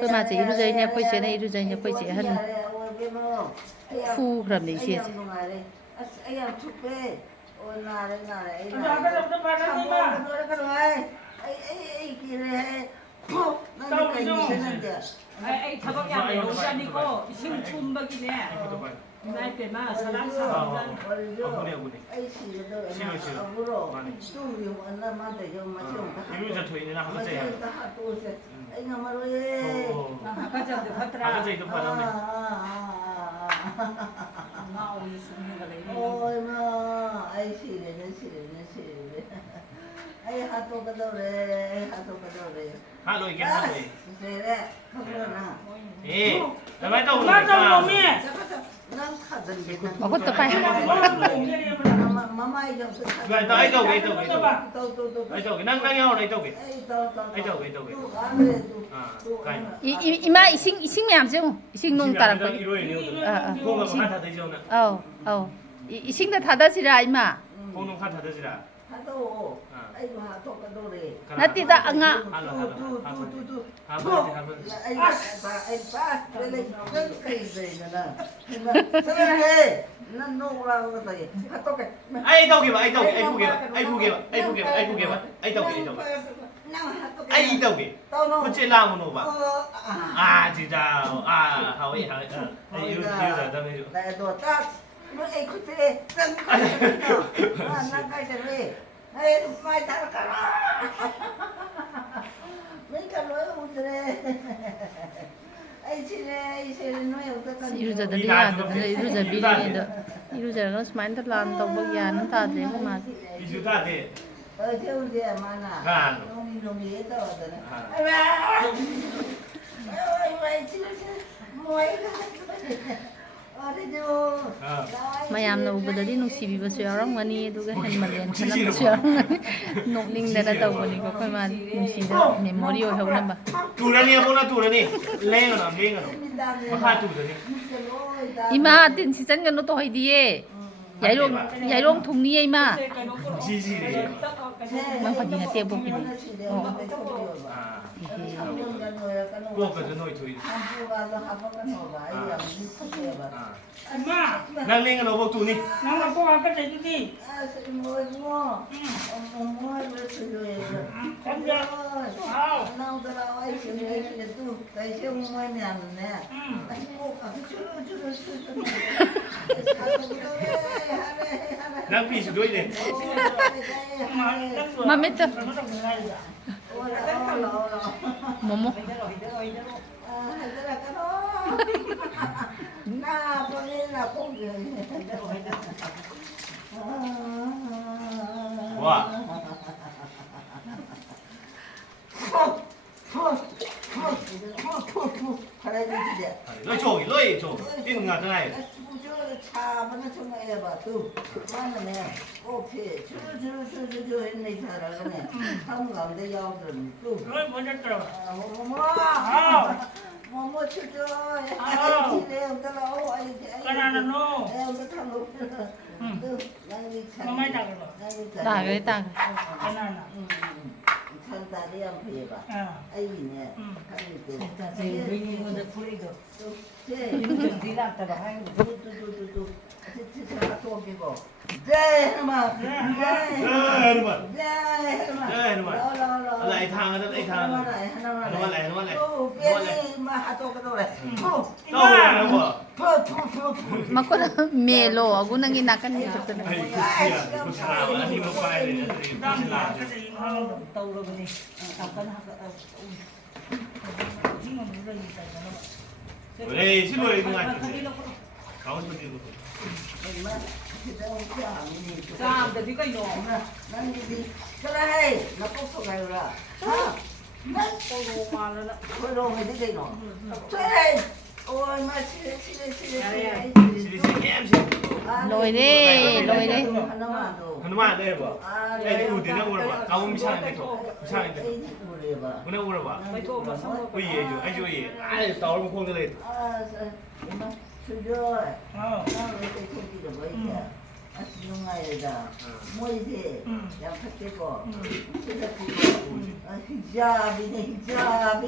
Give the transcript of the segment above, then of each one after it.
그 맞아 이루자이냐 포이제네 이루자이냐 포이제 한 후 그럼 이제 ai thằng nhà này ông cha đi cô sinh chum bao nhiêu nè nay tiền mà salam salam ôi mà ai xì đấy ai hát tôi cái đâu đấy hát rồi cái hát rồi thế đấy không được nào ê làm mấy tàu má tao mồm nhỉ năng khát dần cái 어 그것도 빨리 mama ấy rồi tao ấy tàu cái tôi ấy tàu cái năng nhau này tàu cái ấy tàu cái cái 이마 이싱 매암죠 이싱 농 따라 거 không là hát thật đấy chưa nè 이싱 다 닫아지라 이마 không nông hát thật đấy chứ à 하도 아이고 하도 그도래 나띠다 앙아 ai tàu kìa ai tàu ai phụ kìa ai phụ kìa ai phụ kìa ai phụ kìa ai tàu kìa ai tàu kìa có chuyện làm một nụ bà à chị chào à hào ấy yêu giờ tâm yêu này đồ ta nó ai cứ thế đừng có nó cái gì vậy ai mai ta cả mấy cái lối u thế ai chị nói ông 이루자들이 야들 이루자 비리인데 이루자가 스마인드 란 떡볶이야는 다 되고 막 이주 다 돼. 태우지 마나 놈이 했다 왔더니 아이 진짜 뭐야 mayamna ubadadi nungsibibasu yaramgani aduga henmalen khanamsu yaramgani nokningdana tawbani ko khoi ma nungsida memory oi haunamba turani abona turani lengana makha turani ima tin sijan gano to hoidiye yairong thungni ima ji re mang phadi na te bokini ko ka noi thui nang lengana bok tu ni nang apa apa jadi ni nang pi su doi ni mameta momo na con đi là không gì wa loi cho tin nga thế này 차 만나 좀 해봐 또 만나네 오케이 주주주주주 했네 잘하네 한 가운데 야오든 또 rồi muốn chết rồi 뭐뭐 주저 아이래 엄다라오 아이 Banana no. 엄다라오 또 나이 차 mamai tak lo ta cái ta banana 산다리야 해봐 ah 아이네 하니까 ini udah pulih itu 제 tidak terbahaya 뚜뚜뚜뚜 진짜 또 오기고 네 하마 네 Hনুman 네 하마 Jai Hnuman lại thang nó lại thang nó lại 또 뼈니 마 하도 그래 đâu rồi nó makona melo agunangi nakani chotna ai ku chara ani mo pai le dan ni lah kerja ini orang tahu lo ni apa nak ini mau beli ni saya nak đây xin mời ngài cáo xin mời Sam tadi kan no 난 이제 그래 나 꼭꼭 가요라 tahu malu nak 그럼 왜 되게 너 그래 ôi mà chile xin xin em xin lôi đấy 하나만 더 Hnuman đây bo đây đi uti na ura ba kaum sang đây to sang đây 에이 그래 봐 una ura ba mai tu lo sama ui ye jo ai jo ye ai tao mo khong đây 아, 주저. oh 나왜 이렇게 챙기는 거야? 아주 농아에다 모이세 양파떼고 세자피고 히잡이네 히잡이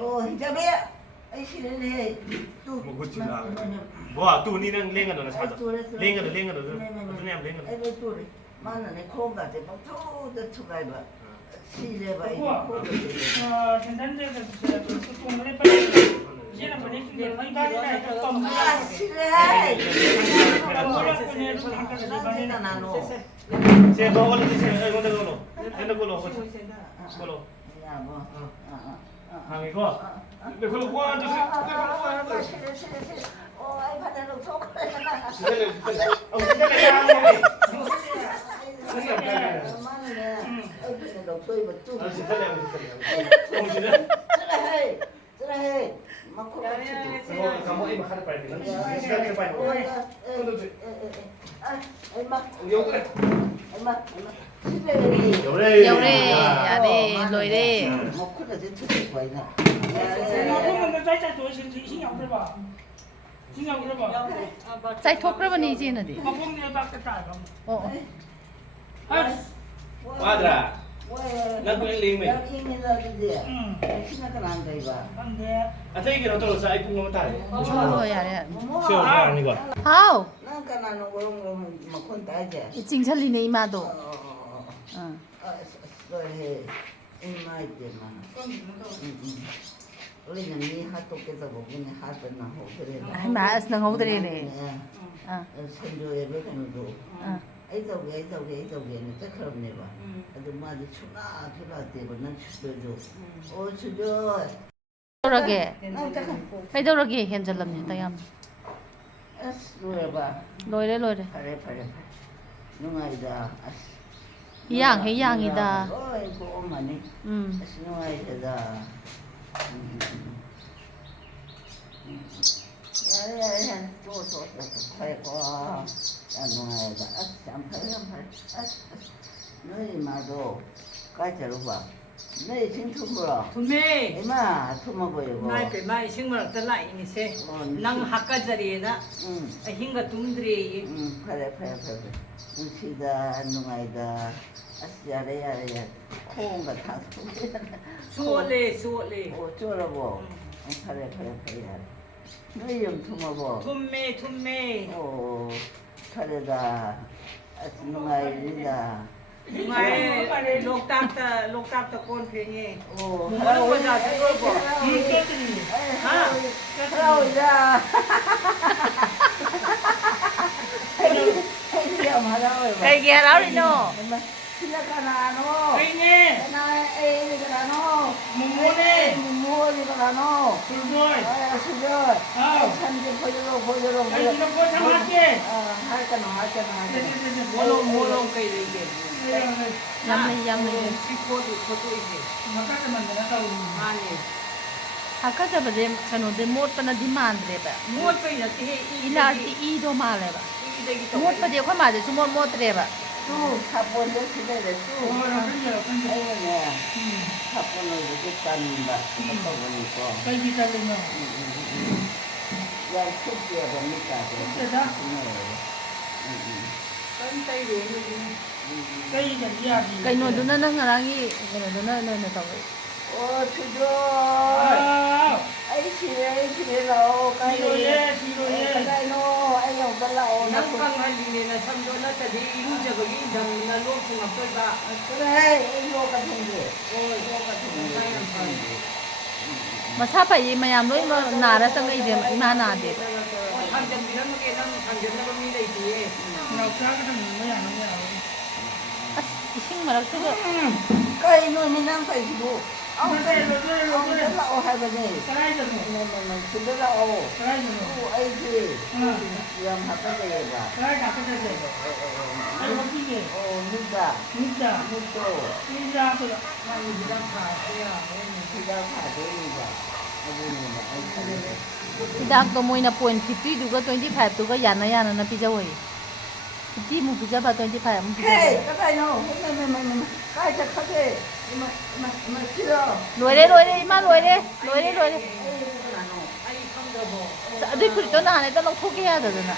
오 히잡이 아이 싫네 또 뭐야 또 니는 랭가도 나 사자. 랭가도 누나 랭가도. 아이고 또래 만나네 콩가지 막토도 투가이바 시레바 이거 괜찮은데 똥을 빨리 얘는 뭐니 근데 방방이나 똥 아 싫어 제 너걸로 드세요. 이거 내걸로. 내걸로 하고. 걸로. 야뭐 방이고. 내걸로 뭐 주세요. 내걸로 뭐 싫어 오 아이 받아놓고 속을 Yaure, yare, loire. Sai thok ra bani ji na di. Oh. Quadra. Atay kira to sa ipong mo tayo. Oh, yare. Sure, ano ko? How? Makon Iching chali ne ima do. 우리는 네 핫도그에서 먹으니 핫도그나 하고 그래. Ai ma as nang hodre ne. 선조에 배가는도. 애도게는 뜻하네 봐. 아주 맞아 추나 되고 난 추도죠. 오 추도. Dorage. Kai dorage hen jalam ne ta yam. 노래 봐. Loire loire. 파래. 누가이다. Yang he yang ida. 어이 고마니. 누가이다. 야래 또 파이고. 야 누가이다. 참 파래. 너희 마도 가자로 봐. 너희 친구 뭐라? 투메 이마 투마 보이고. 나이 빼마 식물 달라 이니세 낭 하까 자리에나 흰가 둥드리 파래. 우시다 누가이다. 야래 콩가 다 수올레 오 쫄아보. 파래. 너희 좀 투마 봐. 툼메 오 파래다. 누가이다. 마에 loktak kon phenge 오 뭐는 거자 그걸 봐 할아버지야. Kai ge rao ri no. 시작하나 너. phenge 나 에이가 너. 무모네 무모니가 너. 둘둘 수저. 아 천지 보여로. 이거 뭐 참할게 할거나. 몰롱 cây 이게 Yam ne. 시코도 이게 막까지만 내가 따로 아니 Hakka ja bade kano de mot pana demand re ba. 무엇 빼냐 Ila ti i do ma le ba. 이대기 Mot pa de khwa ma de su mot re ba. 또 사본데 시대에 또. 아이네. 사본을 이렇게 짠다. 이거 보니까. 빨리 잘리면 야 숙제야 봅니까? 숙제다? 짠따이로 cây 이야기 Kai no du na nang rangi no du na no ta. 오 주저. 아 아이 시래로 시로예 가이노 아이 용달라오 남강할리는 삼도나 따지 이루저거기 인정이나 높은 앞돌다 그래 이거 같은 게. 이거 같은 게. Masa pa yi mayam loi ma na ra sang ai de ma na de. 상점비는 게 상점은 미래 있지 나 짜거든 뭐야 As ising marak tu do. 가이노 니난 가이고. 용달라오 하더니. 그래야죠 준달라오. 그래야죠 아이지. 양 하다가 얘가. 그래 가까이 아이 어디게 누가. 진짜 또. 진짜 그래 나 이제 가야 기다 가더니가. 아버님은 Dak to moi na point 50 du ga 25 tu ga yana na pizza wei. 50 mu pizza ba 25 mu pizza. 헤이, 가이노. 가이자 카게. 이마 싫어. Loire ima loire. 아이 삼점보 Adu kuri to na ne ta long thok ya da na.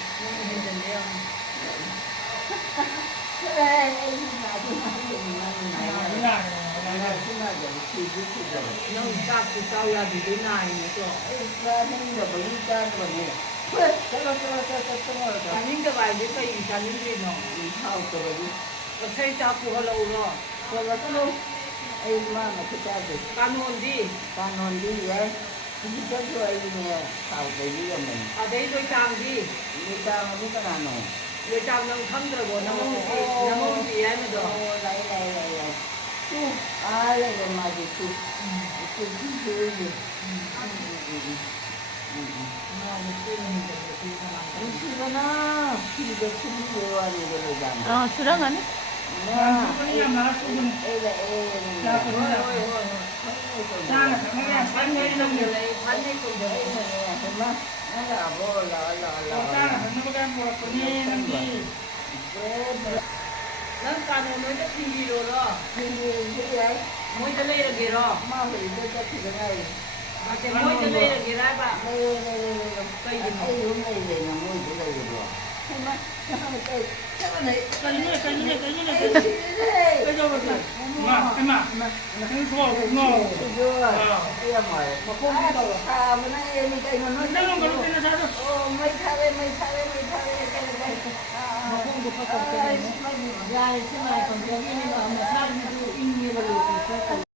Nông cắt thì sao ra thì thế này nữa Anh cái bài đấy phải trả những gì nó Có xây cha phù hợp lâu rồi Canon đi À đấy đôi trang đi Đôi trang nông thăm rồi bộ nông gì em mới được 출항하네? Nâng cano nó chắc thì gì rồi đó Mỗi cái này là gì đó Mà cái mỗi cái này là gì đó bà Cây gì